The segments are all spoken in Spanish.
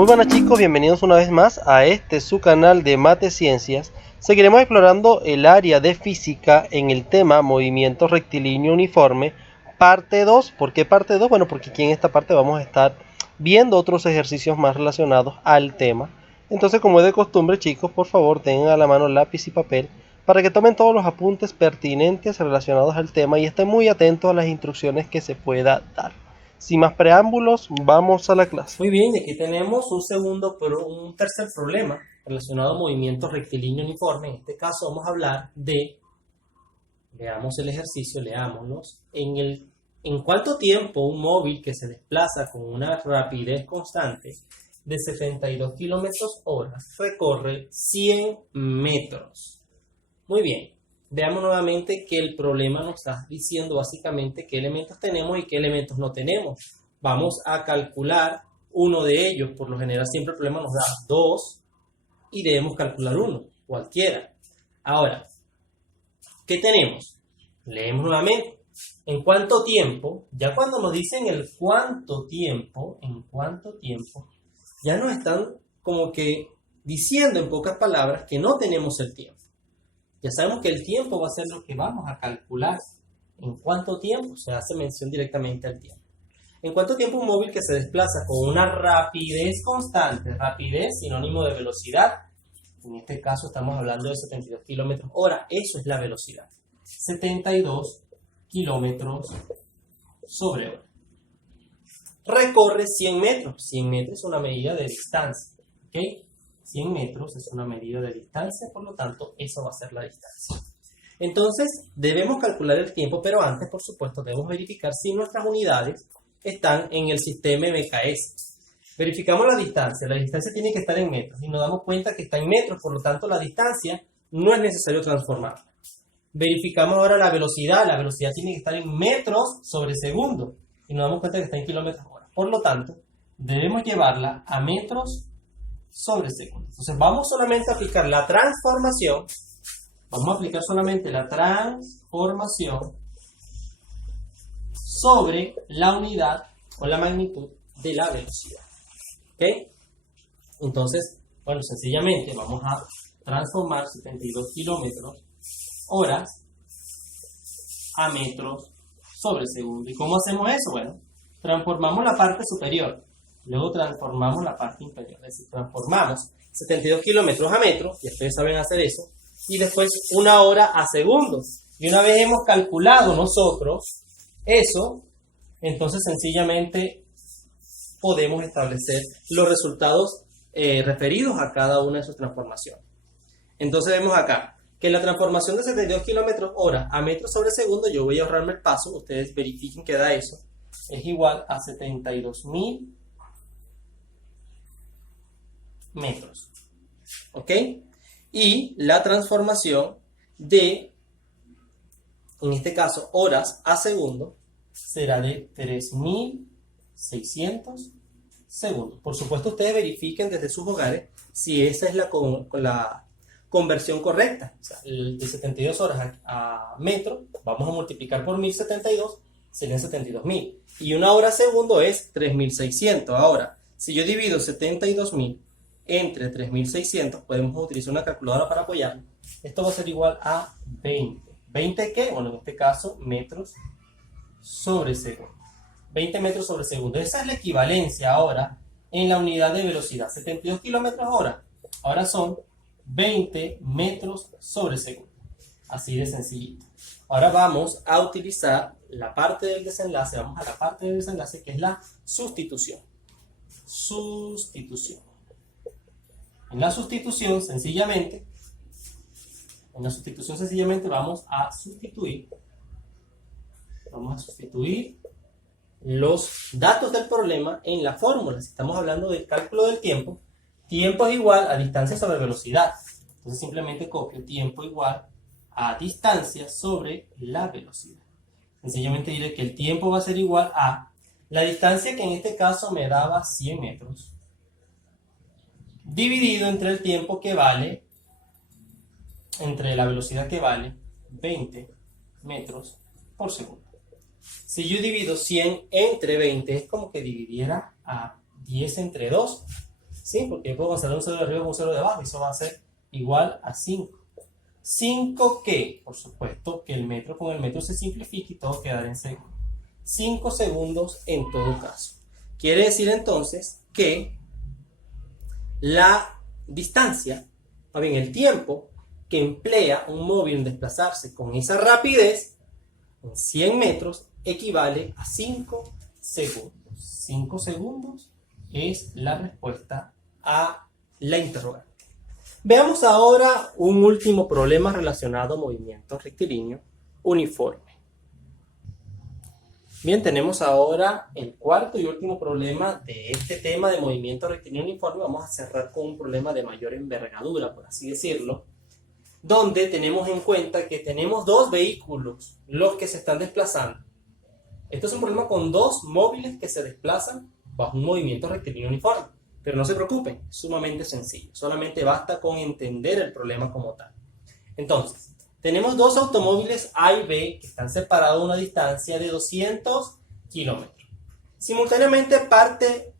Muy buenas chicos, bienvenidos una vez más a su canal de Mate Ciencias. Seguiremos explorando el área de física en el tema movimiento rectilíneo uniforme, parte 2. ¿Por qué parte 2? Bueno, porque aquí en esta parte vamos a estar viendo otros ejercicios más relacionados al tema. Entonces, como es de costumbre chicos, por favor tengan a la mano lápiz y papel para que tomen todos los apuntes pertinentes relacionados al tema y estén muy atentos a las instrucciones que se pueda dar. Sin más preámbulos, vamos a la clase. Muy bien, y aquí tenemos un tercer problema relacionado a movimiento rectilíneo uniforme. En este caso vamos a hablar veamos el ejercicio, leámonos, en cuánto tiempo un móvil que se desplaza con una rapidez constante de 72 kilómetros hora recorre 100 metros. Muy bien, veamos nuevamente que el problema nos está diciendo básicamente qué elementos tenemos y qué elementos no tenemos. Vamos a calcular uno de ellos. Por lo general siempre el problema nos da dos y debemos calcular uno, cualquiera. Ahora, ¿qué tenemos? Leemos nuevamente. ¿En cuánto tiempo? Ya cuando nos dicen en cuánto tiempo, ya nos están como que diciendo en pocas palabras que no tenemos el tiempo. Ya sabemos que el tiempo va a ser lo que vamos a calcular. ¿En cuánto tiempo? Se hace mención directamente al tiempo. ¿En cuánto tiempo un móvil que se desplaza con una rapidez constante, rapidez sinónimo de velocidad? En este caso estamos hablando de 72 kilómetros hora, eso es la velocidad. 72 kilómetros sobre hora. Recorre 100 metros. 100 metros es una medida de distancia. ¿Ok? 100 metros es una medida de distancia, por lo tanto, eso va a ser la distancia. Entonces, debemos calcular el tiempo, pero antes, por supuesto, debemos verificar si nuestras unidades están en el sistema MKS. Verificamos la distancia tiene que estar en metros y nos damos cuenta que está en metros, por lo tanto la distancia no es necesario transformarla. Verificamos ahora la velocidad tiene que estar en metros sobre segundo y nos damos cuenta que está en kilómetros hora. Por lo tanto, debemos llevarla a metros sobre segundo. Entonces vamos solamente a aplicar la transformación, sobre la unidad o la magnitud de la velocidad. ¿Ok? Entonces, bueno, sencillamente vamos a transformar 72 kilómetros horas a metros sobre segundo. ¿Y cómo hacemos eso? Bueno, transformamos la parte superior, luego transformamos la parte inferior. Es decir, transformamos 72 kilómetros a metros, y ustedes saben hacer eso, y después una hora a segundos. Y una vez hemos calculado nosotros eso, entonces sencillamente podemos establecer los resultados referidos a cada una de sus transformaciones. Entonces vemos acá que la transformación de 72 kilómetros hora a metros sobre segundo, yo voy a ahorrarme el paso, ustedes verifiquen que da eso, es igual a 72.000 metros. ¿Ok? Y la transformación de, en este caso, horas a segundo, será de 3.600 segundos. Por supuesto, ustedes verifiquen desde sus hogares si esa es la conversión correcta. O sea, de 72 horas a metro, vamos a multiplicar por 1072, serían 72.000. Y una hora a segundo es 3.600. Ahora, si yo divido 72.000 entre 3.600, podemos utilizar una calculadora para apoyarlo. Esto va a ser igual a 20. ¿20 qué? Bueno, en este caso, metros sobre segundo. 20 metros sobre segundo. Esa es la equivalencia ahora en la unidad de velocidad. 72 kilómetros hora. Ahora son 20 metros sobre segundo. Así de sencillito. Ahora vamos a utilizar la parte del desenlace. Vamos a la parte del desenlace que es la sustitución. En la sustitución sencillamente vamos a sustituir los datos del problema en la fórmula. Si estamos hablando del cálculo del tiempo, tiempo es igual a distancia sobre velocidad. Entonces simplemente copio tiempo igual a distancia sobre la velocidad. Sencillamente diré que el tiempo va a ser igual a la distancia que en este caso me daba 100 metros, dividido entre el tiempo que vale, entre la velocidad que vale 20 metros por segundo. Si yo divido 100 entre 20, es como que dividiera a 10 entre 2. ¿sí? Porque yo puedo cancelar un 0 de arriba con un 0 de abajo y eso va a ser igual a 5. 5 que, por supuesto, que el metro con el metro se simplifica y todo quedará en segundo. 5 segundos en todo caso. Quiere decir entonces que la distancia, o bien el tiempo que emplea un móvil en desplazarse con esa rapidez en 100 metros equivale a 5 segundos. 5 segundos es la respuesta a la interrogante. Veamos ahora un último problema relacionado a movimiento rectilíneo uniforme. Bien, tenemos ahora el cuarto y último problema de este tema de movimiento rectilíneo uniforme. Vamos a cerrar con un problema de mayor envergadura, por así decirlo, donde tenemos en cuenta que tenemos dos vehículos los que se están desplazando. Esto es un problema con dos móviles que se desplazan bajo un movimiento rectilíneo uniforme. Pero no se preocupen, es sumamente sencillo. Solamente basta con entender el problema como tal. Entonces, tenemos dos automóviles A y B que están separados a una distancia de 200 kilómetros. Simultáneamente parte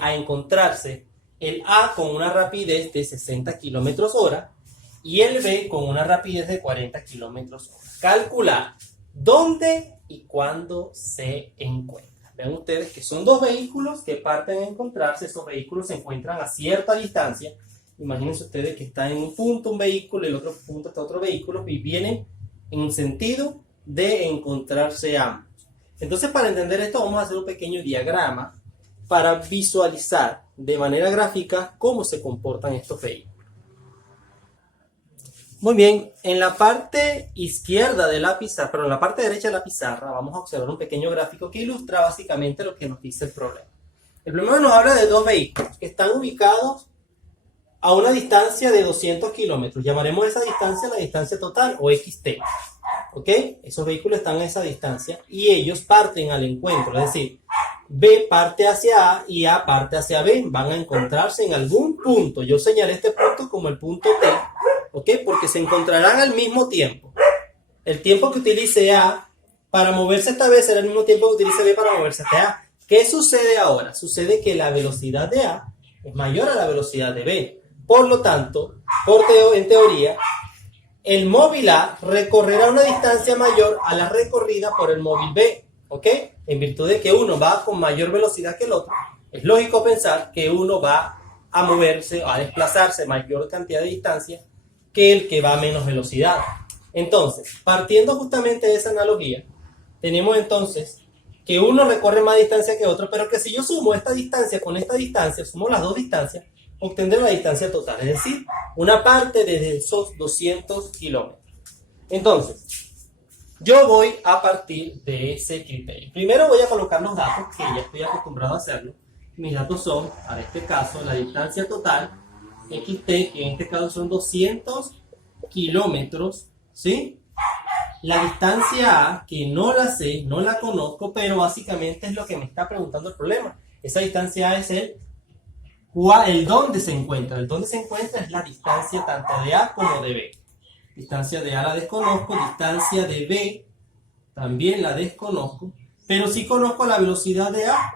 a encontrarse el A con una rapidez de 60 kilómetros hora y el B con una rapidez de 40 kilómetros hora. Calcular dónde y cuándo se encuentran. Vean ustedes que son dos vehículos que parten a encontrarse. Esos vehículos se encuentran a cierta distancia. Imagínense ustedes que está en un punto un vehículo y en el otro punto está otro vehículo y vienen en un sentido de encontrarse ambos. Entonces, para entender esto, vamos a hacer un pequeño diagrama para visualizar de manera gráfica cómo se comportan estos vehículos. Muy bien, en la parte izquierda de la pizarra, pero en la parte derecha de la pizarra, vamos a observar un pequeño gráfico que ilustra básicamente lo que nos dice el problema. El problema nos habla de dos vehículos que están ubicados a una distancia de 200 kilómetros. Llamaremos esa distancia la distancia total o XT. ¿Ok? Esos vehículos están a esa distancia y ellos parten al encuentro, es decir, B parte hacia A y A parte hacia B. Van a encontrarse en algún punto. Yo señalé este punto como el punto T. ¿Ok? Porque se encontrarán al mismo tiempo. El tiempo que utilice A para moverse esta vez será el mismo tiempo que utilice B para moverse hasta A. ¿Qué sucede ahora? Sucede que la velocidad de A es mayor a la velocidad de B. Por lo tanto, en teoría, el móvil A recorrerá una distancia mayor a la recorrida por el móvil B. ¿Ok? En virtud de que uno va con mayor velocidad que el otro, es lógico pensar que uno va a moverse, a desplazarse mayor cantidad de distancia que el que va a menos velocidad. Entonces, partiendo justamente de esa analogía, tenemos entonces que uno recorre más distancia que otro, pero que si yo sumo esta distancia con esta distancia, sumo las dos distancias, obtendré la distancia total, es decir, una parte de esos 200 kilómetros. Entonces, yo voy a partir de ese criterio. Primero voy a colocar los datos, que ya estoy acostumbrado a hacerlo. Mis datos son, para este caso, la distancia total, XT, que en este caso son 200 kilómetros, ¿sí? La distancia A, que no la sé, no la conozco, pero básicamente es lo que me está preguntando el problema. Esa distancia A es el dónde se encuentra. El dónde se encuentra es la distancia tanto de A como de B. Distancia de A la desconozco, distancia de B también la desconozco, pero sí conozco la velocidad de A,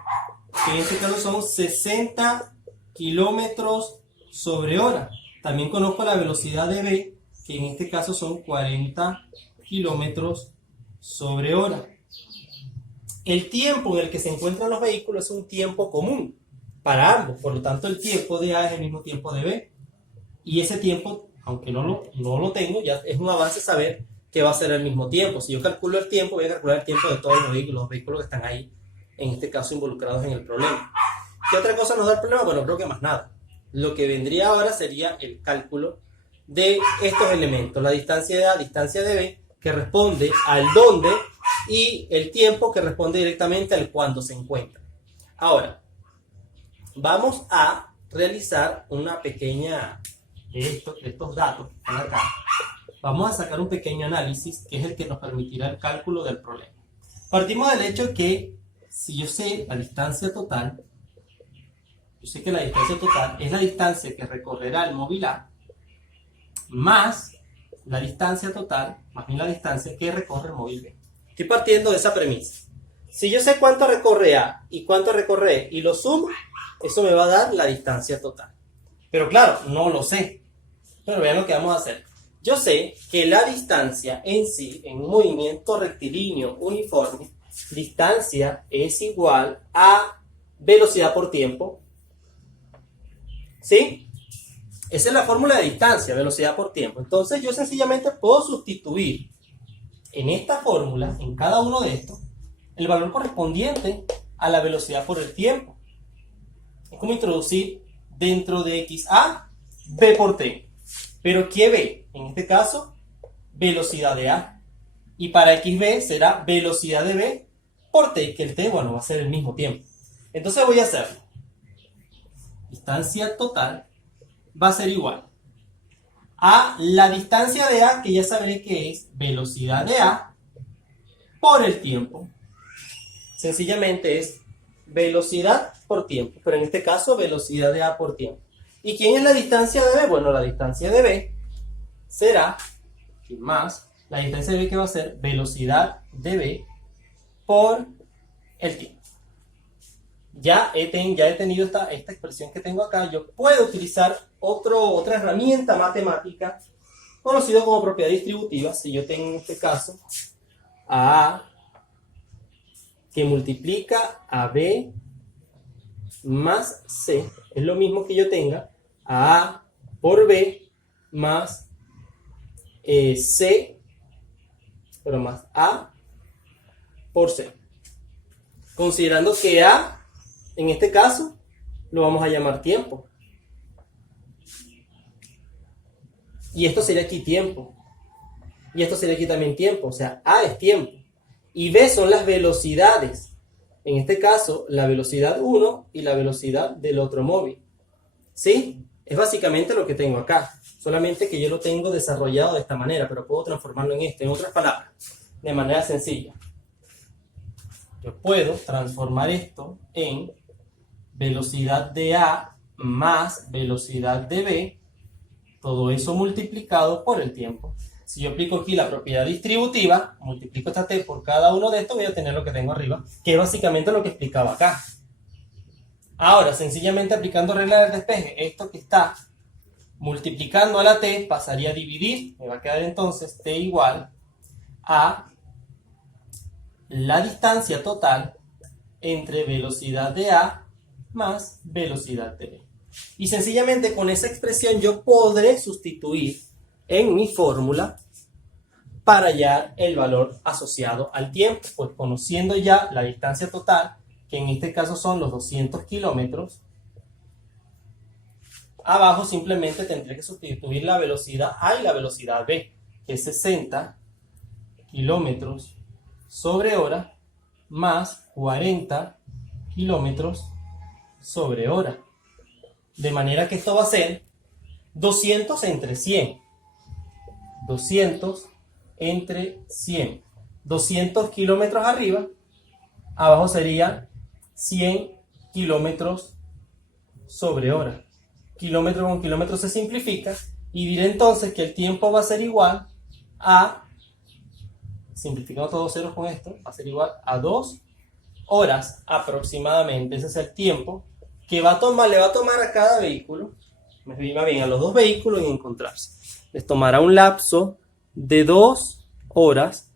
que en este caso son 60 kilómetros sobre hora. También conozco la velocidad de B, que en este caso son 40 kilómetros sobre hora. El tiempo en el que se encuentran los vehículos es un tiempo común para ambos, por lo tanto el tiempo de A es el mismo tiempo de B, y ese tiempo, aunque no lo tengo, ya es un avance saber que va a ser el mismo tiempo. Si yo calculo el tiempo, voy a calcular el tiempo de todos los vehículos que están ahí, en este caso involucrados en el problema. ¿Qué otra cosa nos da el problema? Bueno, creo que más nada. Lo que vendría ahora sería el cálculo de estos elementos, la distancia de A, distancia de B, que responde al dónde, y el tiempo que responde directamente al cuándo se encuentra. Ahora, vamos a realizar una pequeña de estos datos que están acá. Vamos a sacar un pequeño análisis que es el que nos permitirá el cálculo del problema. Partimos del hecho que si yo sé la distancia total, yo sé que la distancia total es la distancia que recorrerá el móvil A más la distancia total, más bien la distancia que recorre el móvil B. Estoy partiendo de esa premisa. Si yo sé cuánto recorre A y cuánto recorre E y lo sumo, eso me va a dar la distancia total. Pero claro, no lo sé. Pero vean lo que vamos a hacer. Yo sé que la distancia en sí, en un movimiento rectilíneo uniforme, distancia es igual a velocidad por tiempo. ¿Sí? Esa es la fórmula de distancia, velocidad por tiempo. Entonces yo sencillamente puedo sustituir en esta fórmula, en cada uno de estos, el valor correspondiente a la velocidad por el tiempo. Es como introducir dentro de XA, B por T. Pero ¿qué B? En este caso, velocidad de A. Y para XB será velocidad de B por T, que el T, bueno, va a ser el mismo tiempo. Entonces voy a hacerlo. Distancia total va a ser igual a la distancia de A, que ya sabré que es velocidad de A por el tiempo. Sencillamente es velocidad por tiempo, pero en este caso velocidad de A por tiempo. ¿Y quién es la distancia de B? Bueno, la distancia de B será, más, la distancia de B que va a ser velocidad de B por el tiempo. Ya he tenido esta expresión que tengo acá. Yo puedo utilizar otra herramienta matemática conocida como propiedad distributiva. Si yo tengo en este caso a A que multiplica a B más C, es lo mismo que yo tenga a por B más C, pero más A por C. Considerando que A, en este caso, lo vamos a llamar tiempo. Y esto sería aquí tiempo. Y esto sería aquí también tiempo. O sea, A es tiempo. Y B son las velocidades. En este caso, la velocidad 1 y la velocidad del otro móvil. ¿Sí? Es básicamente lo que tengo acá. Solamente que yo lo tengo desarrollado de esta manera, pero puedo transformarlo en esto. En otras palabras, de manera sencilla. Yo puedo transformar esto en velocidad de A más velocidad de B, todo eso multiplicado por el tiempo. Si yo aplico aquí la propiedad distributiva, multiplico esta T por cada uno de estos, voy a tener lo que tengo arriba, que es básicamente lo que explicaba acá. Ahora, sencillamente aplicando regla del despeje, esto que está multiplicando a la T pasaría a dividir, me va a quedar entonces T igual a la distancia total entre velocidad de A más velocidad de B. Y sencillamente con esa expresión yo podré sustituir en mi fórmula para hallar el valor asociado al tiempo, pues conociendo ya la distancia total, que en este caso son los 200 kilómetros, abajo simplemente tendré que sustituir la velocidad A y la velocidad B, que es 60 kilómetros sobre hora más 40 kilómetros sobre hora. De manera que esto va a ser 200 entre 100. 200 entre 100. 200 kilómetros arriba, abajo sería 100 kilómetros sobre hora. Kilómetro con kilómetro se simplifica y diré entonces que el tiempo va a ser igual a, simplificando todos los ceros con esto, va a ser igual a 2 horas aproximadamente. Ese es el tiempo que le va a tomar a cada vehículo, me va bien, a los dos vehículos en encontrarse. Les tomará un lapso de 2 horas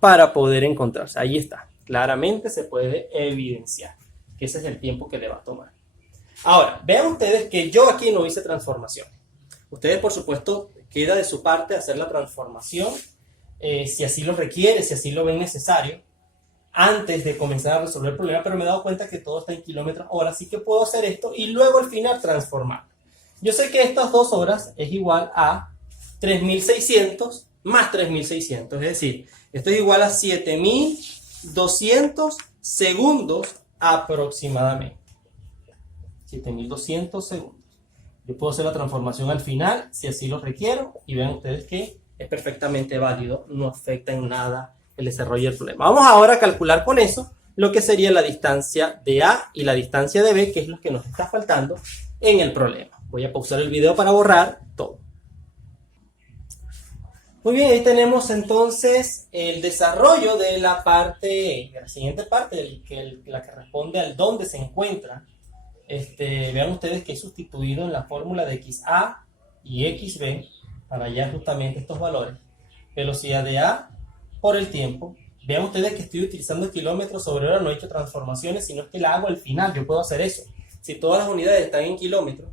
para poder encontrarse. Ahí está, claramente se puede evidenciar que ese es el tiempo que le va a tomar. Ahora, vean ustedes que yo aquí no hice transformación. Ustedes, por supuesto, queda de su parte hacer la transformación, si así lo requiere, si así lo ven necesario, antes de comenzar a resolver el problema, pero me he dado cuenta que todo está en kilómetros hora, así que puedo hacer esto y luego al final transformar. Yo sé que estas 2 horas es igual a 3600 más 3600, es decir, esto es igual a 7200 segundos aproximadamente. 7200 segundos. Yo puedo hacer la transformación al final si así lo requiero y vean ustedes que es perfectamente válido, no afecta en nada el desarrollo del problema. Vamos ahora a calcular con eso lo que sería la distancia de A y la distancia de B, que es lo que nos está faltando en el problema. Voy a pausar el video para borrar todo. Muy bien, ahí tenemos entonces el desarrollo de la parte, de la siguiente parte, la que responde al dónde se encuentra. Vean ustedes que he sustituido en la fórmula de XA y XB para hallar justamente estos valores. Velocidad de A por el tiempo. Vean ustedes que estoy utilizando kilómetros sobre hora, no he hecho transformaciones, sino es que la hago al final. Yo puedo hacer eso. Si todas las unidades están en kilómetros,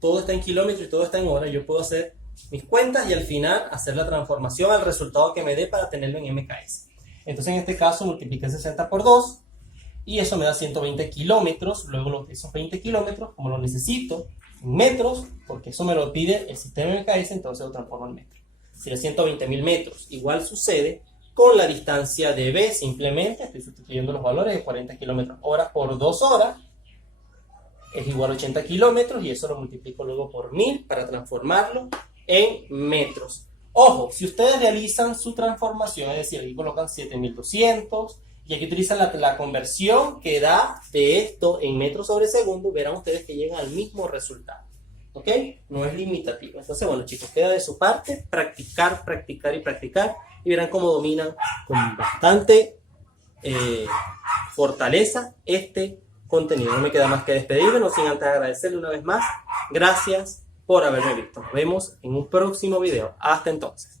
todo está en kilómetros y todo está en hora, yo puedo hacer mis cuentas y al final hacer la transformación al resultado que me dé para tenerlo en MKS. Entonces en este caso multipliqué 60 por 2 y eso me da 120 kilómetros. Luego esos 20 kilómetros, como lo necesito en metros, porque eso me lo pide el sistema MKS, entonces lo transformo en metros. Sería 120.000 metros. Igual sucede con la distancia de B, simplemente estoy sustituyendo los valores de 40 kilómetros hora por 2 horas. Es igual a 80 kilómetros y eso lo multiplico luego por 1000 para transformarlo en metros. Ojo, si ustedes realizan su transformación, es decir, aquí colocan 7200 y aquí utilizan la conversión que da de esto en metros sobre segundo, verán ustedes que llegan al mismo resultado. ¿Ok? No es limitativo. Entonces, bueno, chicos, queda de su parte practicar, practicar y practicar y verán cómo dominan con bastante fortaleza este contenido. No me queda más que despedirme, no sin antes agradecerle una vez más. Gracias por haberme visto. Nos vemos en un próximo video. Hasta entonces.